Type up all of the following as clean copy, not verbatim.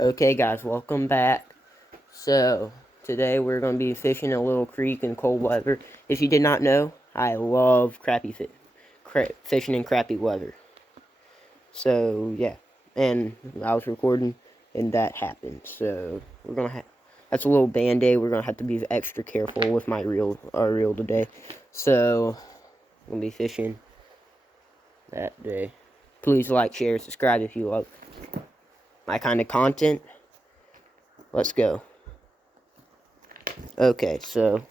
Okay guys, welcome back. So, today we're going to be fishing a little creek in cold weather. If you did not know, I love fishing in crappy weather. So, yeah. And I was recording and that happened. So, we're going to have, that's a little band-aid. We're going to have to be extra careful with our reel today. So, we're going to be fishing that day. Please like, share, subscribe if you love my kind of content. Let's go. Okay, so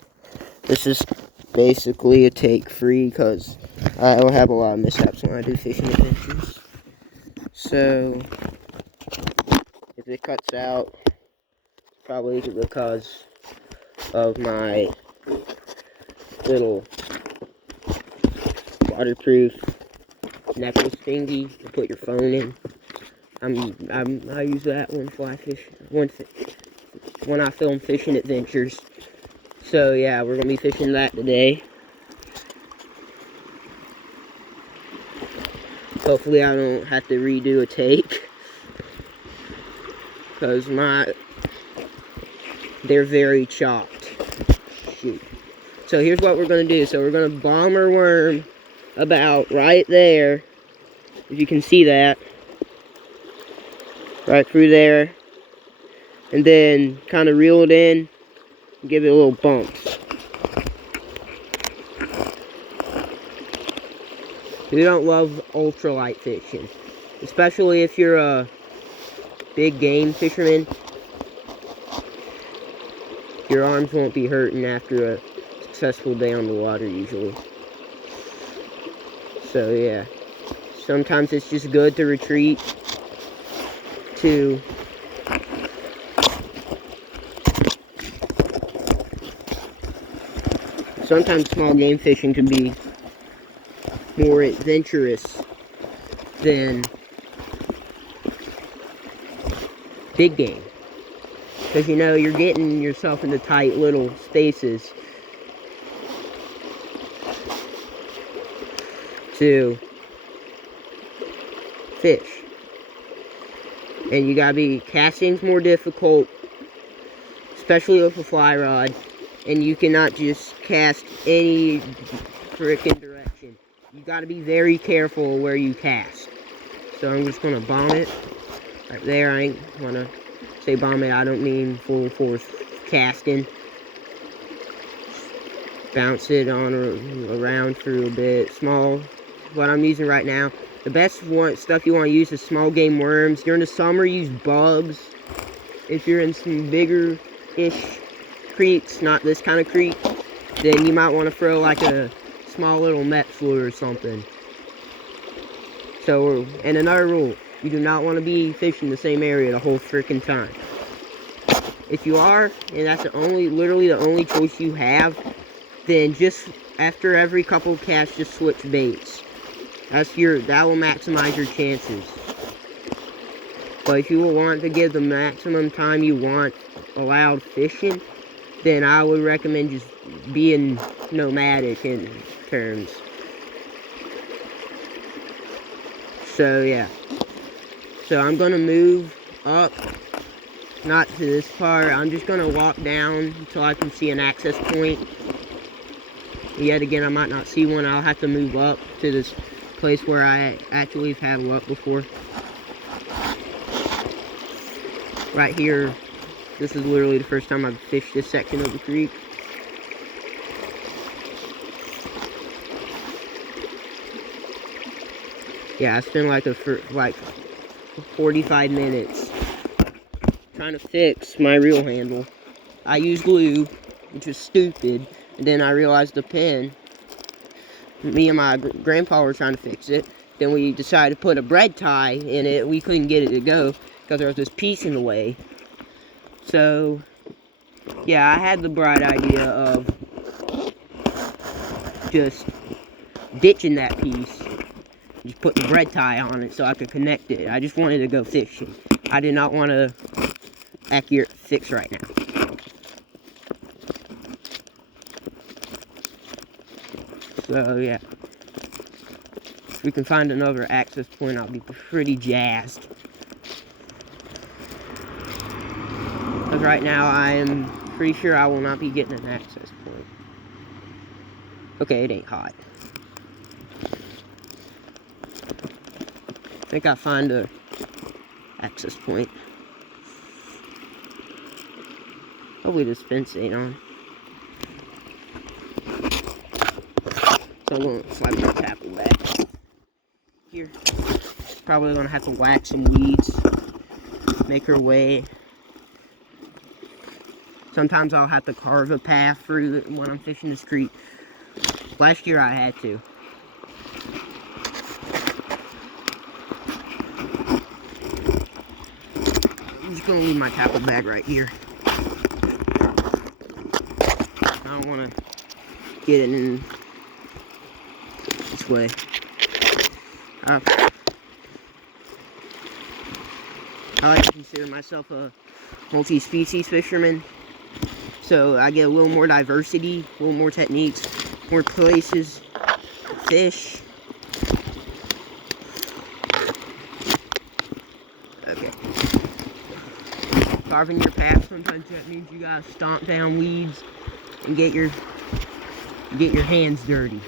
this is basically a take free because I don't have a lot of mishaps when I do fishing adventures. So if it cuts out, probably because of my little waterproof necklace thingy to put your phone in. I use that when when I film fishing adventures. So yeah, we're gonna be fishing that today. Hopefully I don't have to redo a take, because they're very chopped. Shoot. So here's what we're going to do. So we're going to bomb our worm about right there. If you can see that. Right through there. And then kind of reel it in. And give it a little bump. We don't love ultralight fishing. Especially if you're a big game fisherman. Your arms won't be hurting after a successful day on the water usually. So yeah. Sometimes it's just good to retreat to sometimes small game fishing can be more adventurous than big game. Because you know, you're getting yourself into tight little spaces to fish. And you gotta be, casting's more difficult, especially with a fly rod. And you cannot just cast any frickin' direction. You gotta be very careful where you cast. So I'm just gonna bomb it right there. I ain't wanna say bomb it, I don't mean full force casting. Bounce it on around through a bit. Small, what I'm using right now. The best stuff you want to use is small game worms. During the summer, use bugs. If you're in some bigger-ish creeks, not this kind of creek, then you might want to throw like a small little net fluke or something. So, and another rule, you do not want to be fishing the same area the whole freaking time. If you are, and that's literally the only choice you have, then just after every couple of casts, just switch baits. That will maximize your chances. But if you want to give the maximum time you want allowed fishing, then I would recommend just being nomadic in terms. So yeah. So I'm gonna move up, not to this part. I'm just gonna walk down until I can see an access point. Yet again, I might not see one. I'll have to move up to this place where I actually have had luck before. Right here, this is literally the first time I've fished this section of the creek. Yeah, I spent like 45 minutes trying to fix my reel handle. I used glue, which was stupid, and then I realized the pin. Me and my grandpa were trying to fix it. Then we decided to put a bread tie in it. We couldn't get it to go because there was this piece in the way. So, yeah, I had the bright idea of just ditching that piece. Just put the bread tie on it so I could connect it. I just wanted to go fishing. I did not want a accurate fix right now. So, yeah. If we can find another access point, I'll be pretty jazzed. Because right now I am pretty sure I will not be getting an access point. Okay, it ain't hot. I think I find a access point. Hopefully this fence ain't on. So I'm gonna slide my tackle back here. Probably gonna have to whack some weeds, make her way. Sometimes I'll have to carve a path through when I'm fishing this creek. Last year I had to. I'm just gonna leave my tackle bag right here. I don't wanna get it in this way. I like to consider myself a multi-species fisherman. So I get a little more diversity, a little more techniques, more places to fish. Okay. Carving your path, sometimes that means you gotta stomp down weeds and get your hands dirty.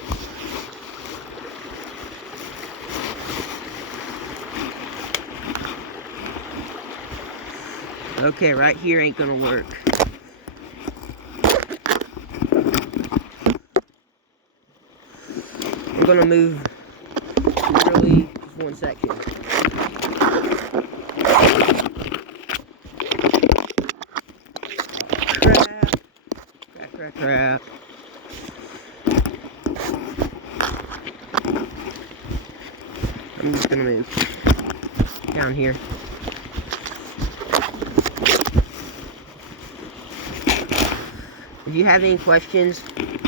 Okay, right here ain't gonna work. We're gonna move literally just one section. Crap. I'm just gonna move down here. If you have any questions,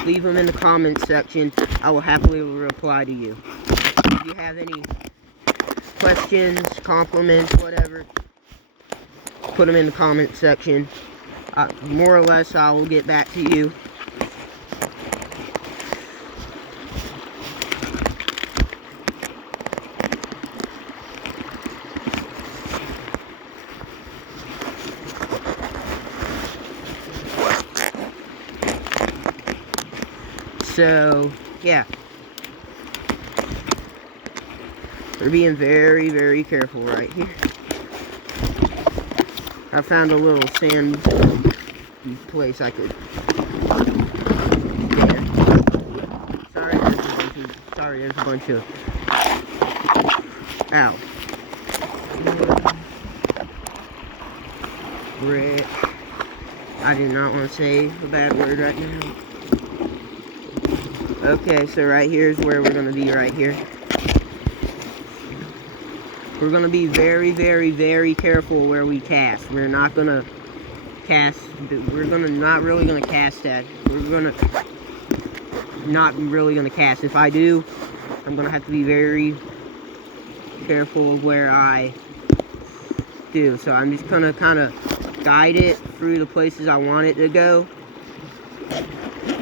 leave them in the comments section. I will happily reply to you. If you have any questions, compliments, whatever, put them in the comment section. More or less, I will get back to you. So, yeah. We're being very, very careful right here. I found a little sand place I could. Sorry, there's a bunch of. Ow. Rick. I do not want to say a bad word right now. Okay, so right here is where we're going to be right here. We're going to be very, very, very careful where we cast. We're not going to cast, not really going to cast that. Not really going to cast. If I do, I'm going to have to be very careful of where I do. So I'm just going to kind of guide it through the places I want it to go.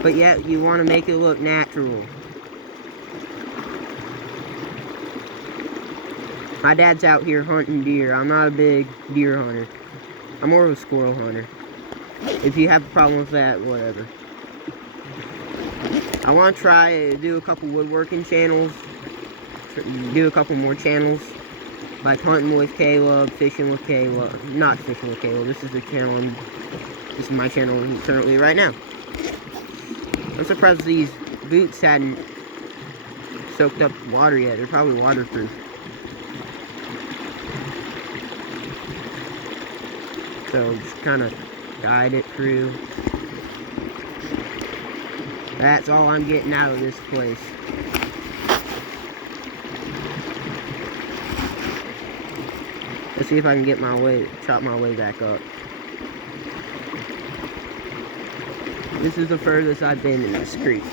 But yet, you want to make it look natural. My dad's out here hunting deer. I'm not a big deer hunter. I'm more of a squirrel hunter. If you have a problem with that, whatever. I want to try to do a couple woodworking channels. Do a couple more channels. Like hunting with Caleb, fishing with Caleb. Not fishing with Caleb. This is the channel. This is my channel currently right now. I'm surprised these boots hadn't soaked up water yet. They're probably waterproof. So just kind of guide it through. That's all I'm getting out of this place. Let's see if I can get chop my way back up. This is the furthest I've been in this creek.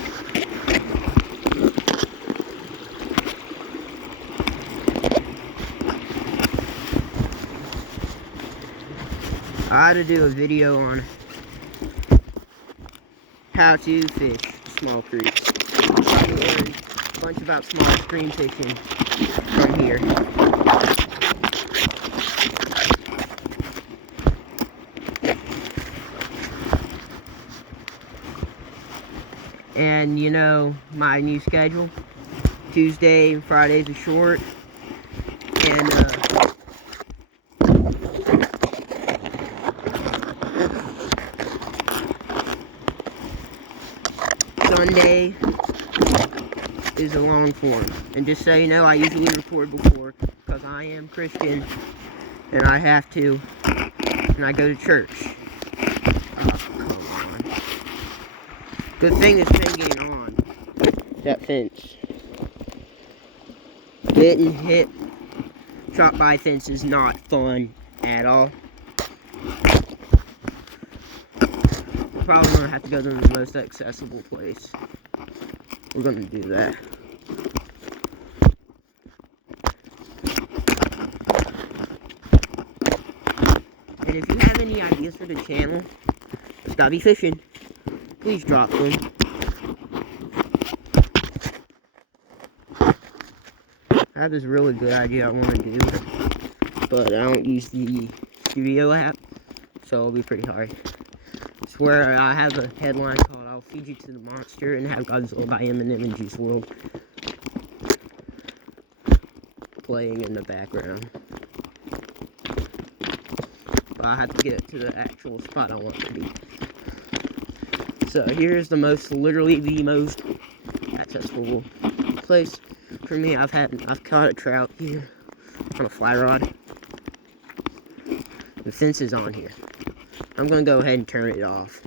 I ought to do a video on how to fish small creeks. I'll probably learn a bunch about small stream fishing from here. And you know, my new schedule, Tuesday and Fridays are short, and Sunday is a long form. And just so you know, I usually record before, because I am Christian, and I have to, and I go to church. Come on. Good thing this thing ain't on. That fence. Getting hit, shot by fence is not fun at all. Probably gonna have to go to the most accessible place. We're gonna do that. And if you have any ideas for the channel, Scotty Fishing, please drop them. I have this really good idea I want to do, but I don't use the studio app, so it'll be pretty hard. It's where I have a headline called "I'll Feed You to the Monster" and have Godzilla by Eminem and Juice WRLD playing in the background. But I have to get to the actual spot I want to be. So here's literally the most accessible place for me. I've caught a trout here on a fly rod. The fence is on here. I'm gonna go ahead and turn it off.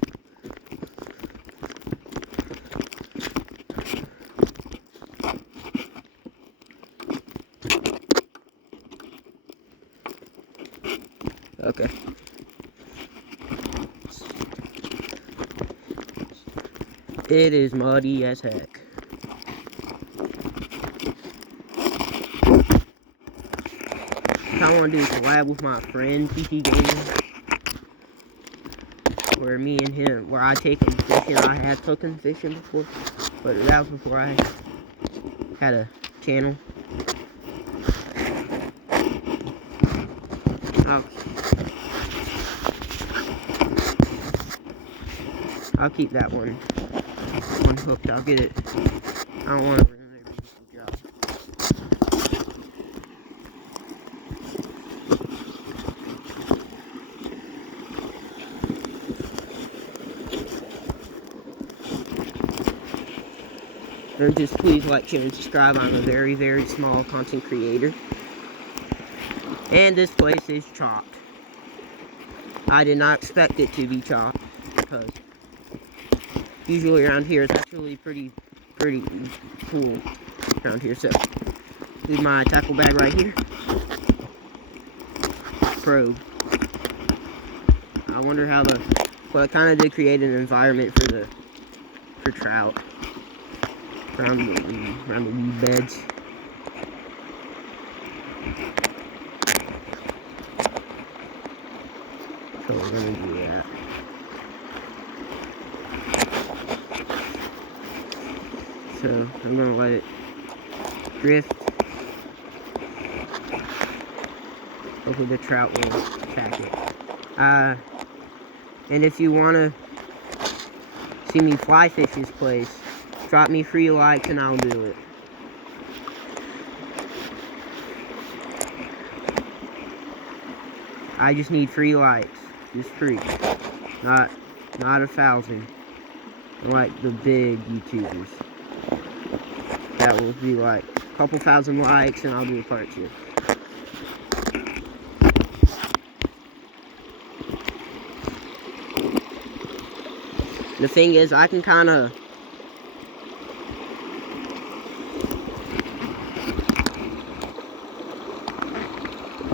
Okay. It is muddy as heck. I want to do a collab with my friend PT Gaming, where I take him fishing. I have took him fishing before, but that was before I had a channel. I'll keep that one unhooked. I'll get it. I don't want to ruin everybody's job. And just please like, share, and subscribe. I'm a very, very small content creator. And this place is chopped. I did not expect it to be chopped, because usually around here it's actually pretty cool around here. So, leave my tackle bag right here. Probe. I wonder how well, it kind of did create an environment for trout around the weed beds. So we're gonna do that. So I'm gonna let it drift. Hopefully the trout will attack it. And if you wanna see me fly fish this place, drop me free likes and I'll do it. I just need free likes. Just free. Not 1,000. Like the big YouTubers. That will be like a couple thousand likes and I'll do a part 2. The thing is, I can kind of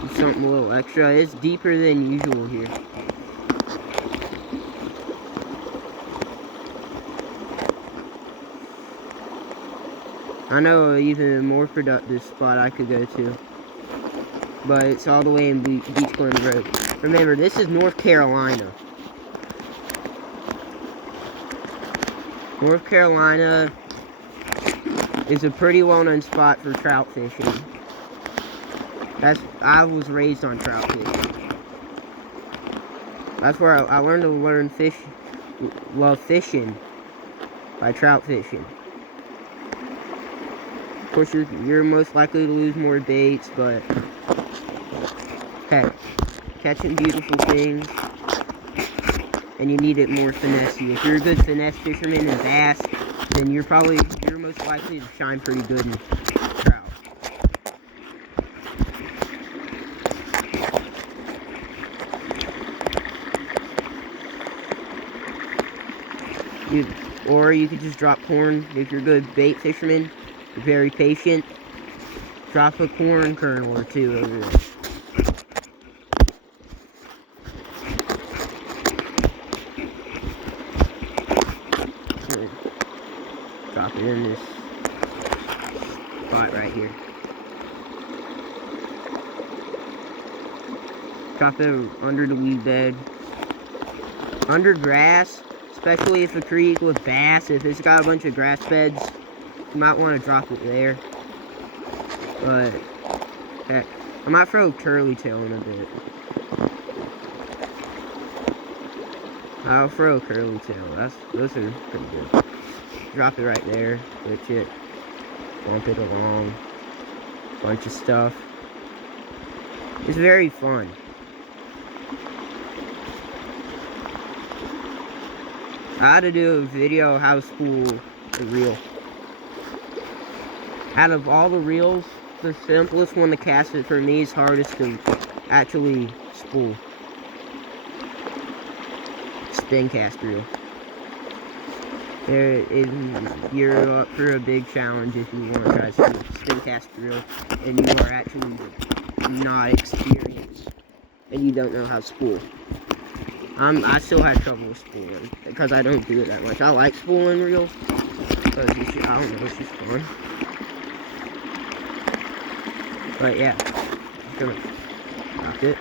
do something a little extra. It's deeper than usual here. I know an even more productive spot I could go to, but it's all the way in Beach Glen Road. Remember, this is North Carolina. North Carolina is a pretty well-known spot for trout fishing. I was raised on trout fishing. That's where I learned to love fishing. by trout fishing. Of course, you're most likely to lose more baits, but heck, catching beautiful things, and you need it more finessey. If you're a good finesse fisherman in bass, then you're most likely to shine pretty good in trout. Or you could just drop corn. If you're a good bait fisherman, you're very patient, drop a corn kernel or two over there. Drop it in this spot right here. Drop it under the weed bed. Under grass, especially if a creek with bass, if it's got a bunch of grass beds, you might want to drop it there. But, heck, I might throw curly tail in a bit. I'll throw curly tail. Those are pretty good. Drop it right there, switch it, bump it along, bunch of stuff. It's very fun. I had to do a video how to spool a reel. Out of all the reels, the simplest one to cast it for me is hardest to actually spool. Spin cast reel. You're up for a big challenge if you want to try to spin cast reel and you are actually not experienced and you don't know how to spool. I still have trouble with spooling because I don't do it that much. I like spooling reels because I don't know, it's just fun. But yeah, just gonna drop it,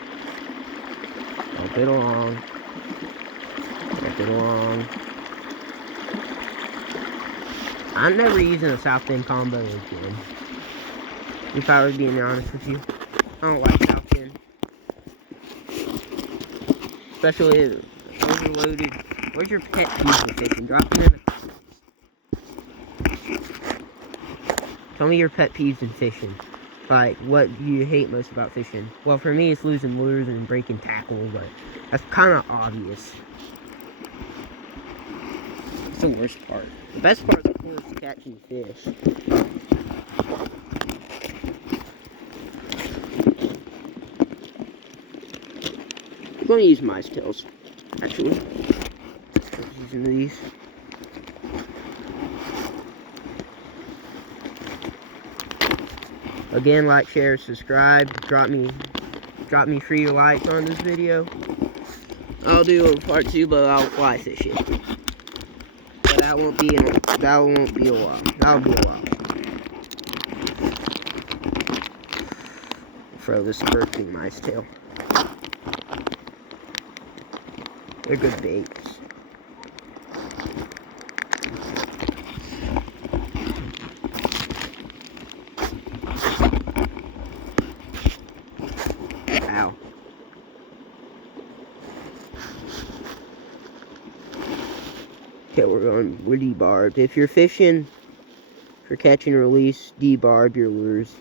bump it along, bump it along. I'm never using a South Bend combo again. If I was being honest with you, I don't like South Bend. Especially overloaded. Where's your pet peeve with fishing? Drop them in the comments. Tell me your pet peeves in fishing. Like, what you hate most about fishing. Well, for me, it's losing lures and breaking tackle, but that's kind of obvious. It's the worst part. The best part, of course, is catching fish. I'm going to use mice tails, actually. I'm using these. Again, like, share, subscribe. Drop me 3 likes on this video. I'll do a part 2, but I'll fly fish it. But that won't be a while. That'll be a while. Throw this birthing mice tail. They're good baits. Ow. Okay, we're debarbed. If you're fishing for catch and release, debarb your lures.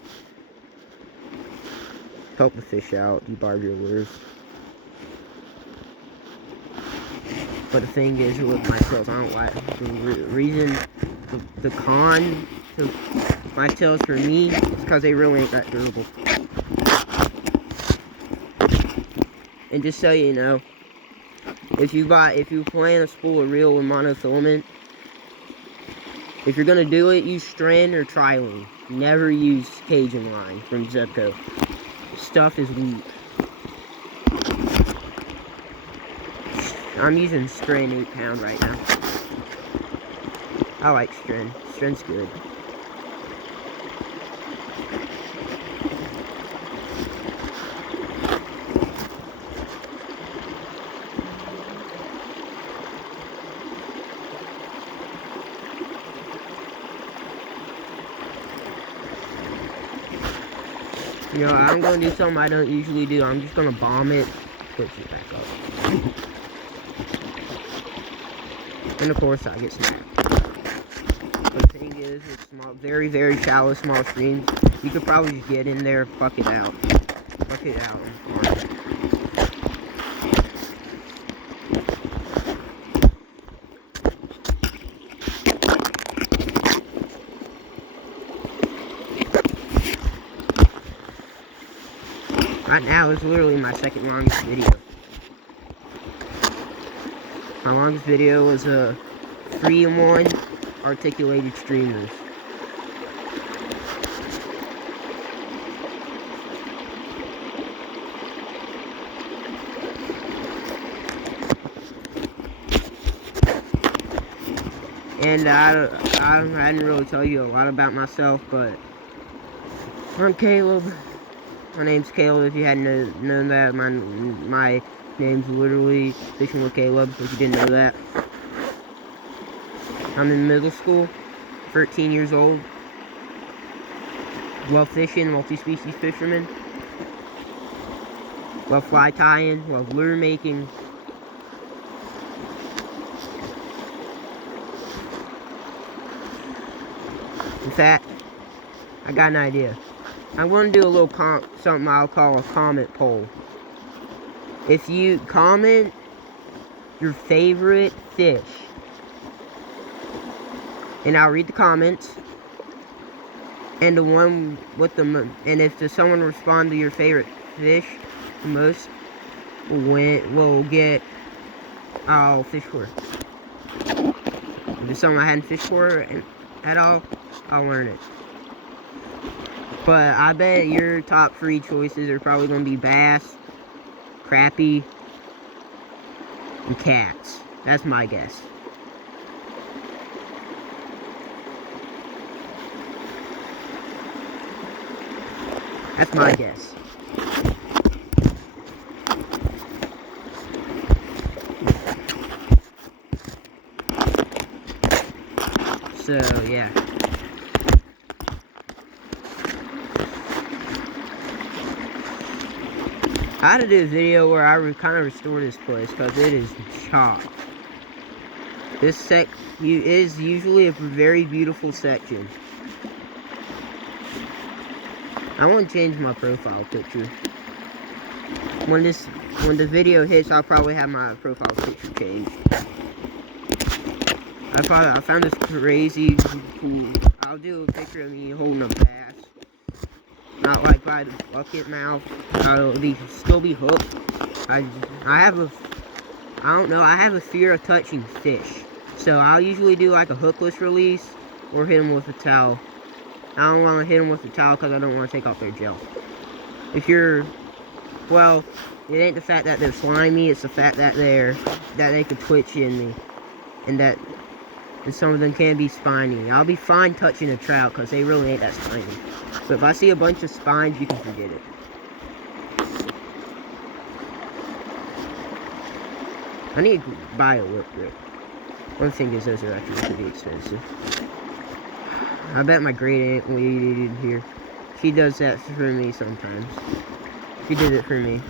Help the fish out, debarb your lures. But the thing is with mice tails, I don't like the con to mice tails for me is because they really ain't that durable. And just so you know, if you plan to spool a reel with monofilament, if you're gonna do it, use Stren or Trilene. Never use Cajun line from Zebco. Stuff is weak. I'm using Stren 8-pound right now. I like Stren. Stren's good. You know, I'm gonna do something I don't usually do. I'm just gonna bomb it. Push it back up. And of course, I get snapped. The thing is, it's small, very, very shallow, small streams. You could probably just get in there, fuck it out. Fuck it out and farm. Right now is literally my second longest video. My longest video was a 3-in-1 articulated streamers. And I didn't really tell you a lot about myself, but I'm Caleb. My name's Caleb. If you hadn't known that, my name's literally Fishing with Caleb. If you didn't know that, I'm in middle school, 13 years old. Love fishing, multi-species fisherman. Love fly tying, love lure making. In fact, I got an idea. I'm going to do a little something I'll call a comment poll. If you comment your favorite fish, and I'll read the comments, and the one with the and if someone respond to your favorite fish the most, will get I'll fish for. If it's something I hadn't fished for at all, I'll learn it. But I bet your top 3 choices are probably going to be bass, crappie, and cats. That's my guess. That's my guess. So, yeah. I had to do a video where I kind of restore this place because it is chopped. This is usually a very beautiful section. I want to change my profile picture. When the video hits, I'll probably have my profile picture changed. I found this crazy cool. I'll do a picture of me holding a bass. Not like by the bucket mouth. I'll still be hooked. I have a fear of touching fish. So I'll usually do like a hookless release or hit them with a towel. I don't want to hit them with a towel because I don't want to take off their gel. Well, it ain't the fact that they're slimy, it's the fact that they could twitch in me. And some of them can be spiny. I'll be fine touching a trout because they really ain't that spiny. But if I see a bunch of spines, you can forget it. I need to buy a lip grip. One thing is those are actually pretty expensive. I bet my great aunt waited here. She does that for me sometimes. She did it for me.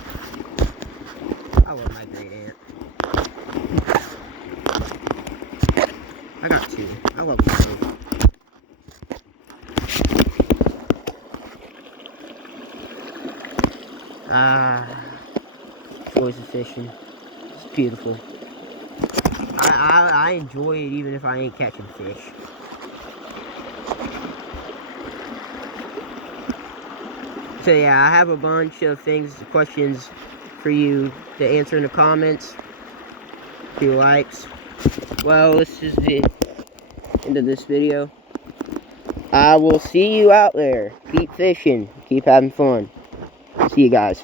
I love my great aunt. I got 2. I love them both. Joys of fishing. It's beautiful. I enjoy it even if I ain't catching fish. So yeah, I have a bunch of questions for you to answer in the comments. If you likes. Well, this is the end of this video. I will see you out there. Keep fishing. Keep having fun. See you guys.